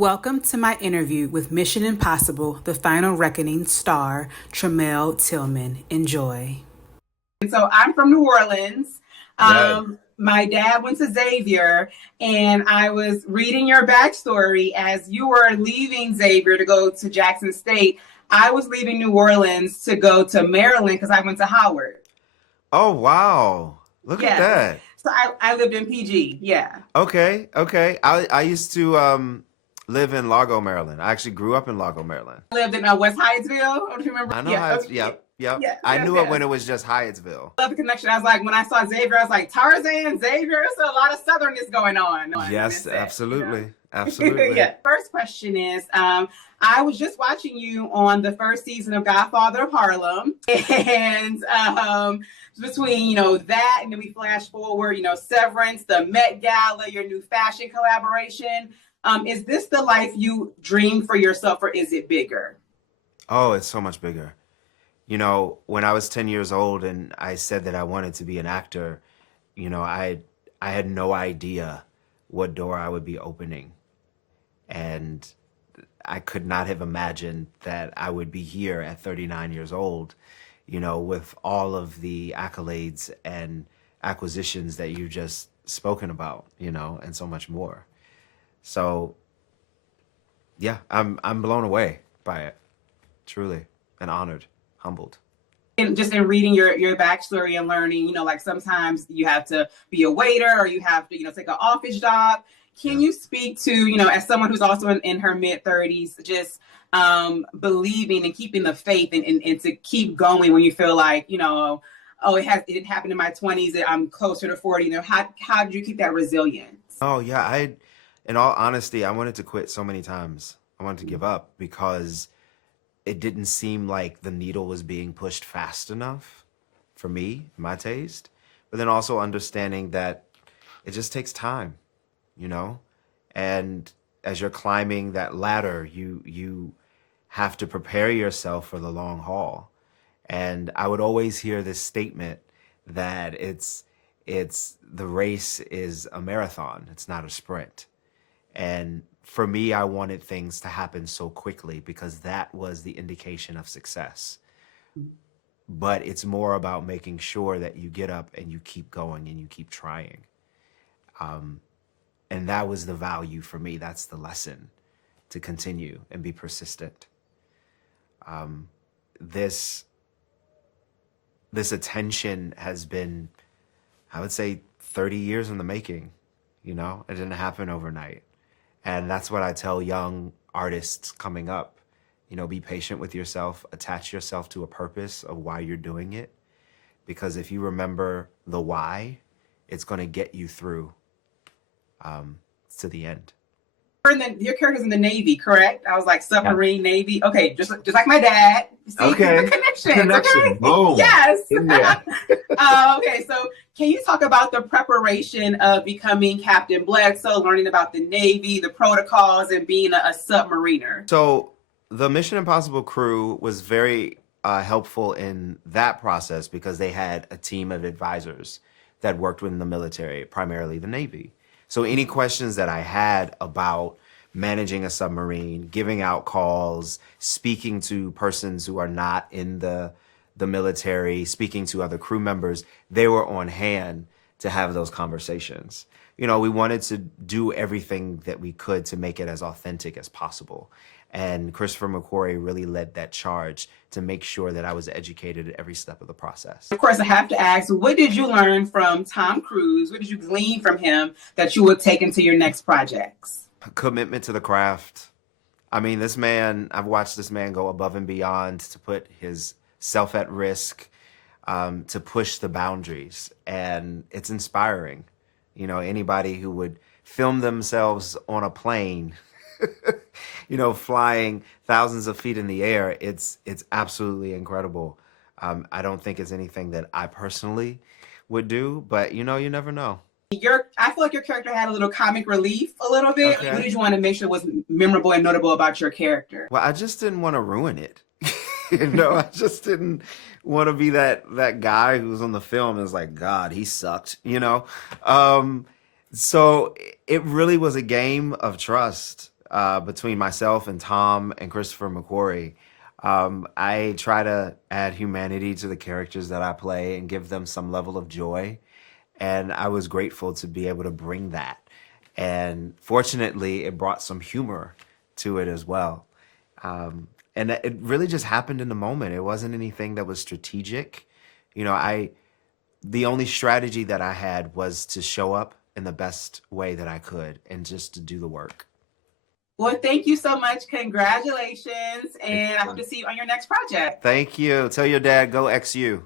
Welcome to my interview with Mission Impossible: The Final Reckoning star Tramell Tillman. Enjoy. So I'm from New Orleans. Yes. My dad went to Xavier, and I was reading your backstory as you were leaving Xavier to go to Jackson State. I was leaving New Orleans to go to Maryland because I went to Howard. Oh, wow. Look at Yes. that. So I lived in PG. Yeah. Okay, okay. I used to live in Largo, Maryland. I actually grew up in Largo, Maryland. I lived in West Hyattsville. Don't you remember? I know Yeah. Hyatts. Okay. Yep, yep. Yes, I yes, knew it yes. when it was just Hyattsville. Love the connection. I was like, when I saw Xavier, I was like, Tarzan, Xavier, it's a lot of southernness going on in this Yes, set, you know? absolutely. Absolutely. Yeah. First question is, I was just watching you on the first season of Godfather of Harlem, and between that, and then we flash forward, Severance, the Met Gala, your new fashion collaboration. Is this the life you dream for yourself, or is it bigger? Oh, it's so much bigger. When I was 10 years old and I said that I wanted to be an actor, I had no idea what door I would be opening. And I could not have imagined that I would be here at 39 years old, with all of the accolades and acquisitions that you just spoken about, and so much more. So yeah, I'm blown away by it, truly, and honored, humbled. And just in reading your backstory and learning, like sometimes you have to be a waiter or you have to, take an office job. Can Yeah. you speak to, as someone who's also in her mid 30s, just believing and keeping the faith and to keep going when you feel like, oh, it didn't happen in my 20s, I'm closer to 40. How did you keep that resilience? Oh yeah, in all honesty, I wanted to quit so many times. I wanted to give up because it didn't seem like the needle was being pushed fast enough for me, my taste. But then also understanding that it just takes time, you know? And as you're climbing that ladder, you have to prepare yourself for the long haul. And I would always hear this statement that it's the race is a marathon, it's not a sprint. And for me, I wanted things to happen so quickly because that was the indication of success. But it's more about making sure that you get up and you keep going and you keep trying. Um, and that was the value for me. That's the lesson, to continue and be persistent. Um, this this attention has been, I would say, 30 years in the making. It didn't happen overnight. And that's what I tell young artists coming up. Be patient with yourself, attach yourself to a purpose of why you're doing it. Because if you remember the why, it's going to get you through to the end. And then your character's in the Navy, correct? I was like Yeah. submarine Navy. Okay, just like my dad. See Okay. the connections. Connection. Okay. Boom. Yes. In there. Okay, so can you talk about the preparation of becoming Captain Bledsoe, learning about the Navy, the protocols, and being a submariner? So the Mission Impossible crew was very helpful in that process because they had a team of advisors that worked within the military, primarily the Navy. So any questions that I had about managing a submarine, giving out calls, speaking to persons who are not in the military, speaking to other crew members, they were on hand to have those conversations. We wanted to do everything that we could to make it as authentic as possible. And Christopher McQuarrie really led that charge to make sure that I was educated at every step of the process. Of course, I have to ask, what did you learn from Tom Cruise? What did you glean from him that you would take into your next projects? Commitment to the craft. I mean, I've watched this man go above and beyond to put his self at risk, to push the boundaries. And it's inspiring. Anybody who would film themselves on a plane, flying thousands of feet in the air, it's absolutely incredible. I don't think it's anything that I personally would do, but you never know. I feel like your character had a little comic relief a little bit. Okay. What did you want to make sure was memorable and notable about your character? Well, I just didn't want to ruin it. I just didn't want to be that guy who's on the film and is like, God, he sucked. So it really was a game of trust. between myself and Tom and Christopher McQuarrie. I try to add humanity to the characters that I play and give them some level of joy. And I was grateful to be able to bring that. And fortunately, it brought some humor to it as well. And it really just happened in the moment. It wasn't anything that was strategic. You know, the only strategy that I had was to show up in the best way that I could and just to do the work. Well, thank you so much. Congratulations. And I hope to see you on your next project. Thank you. Tell your dad, go XU.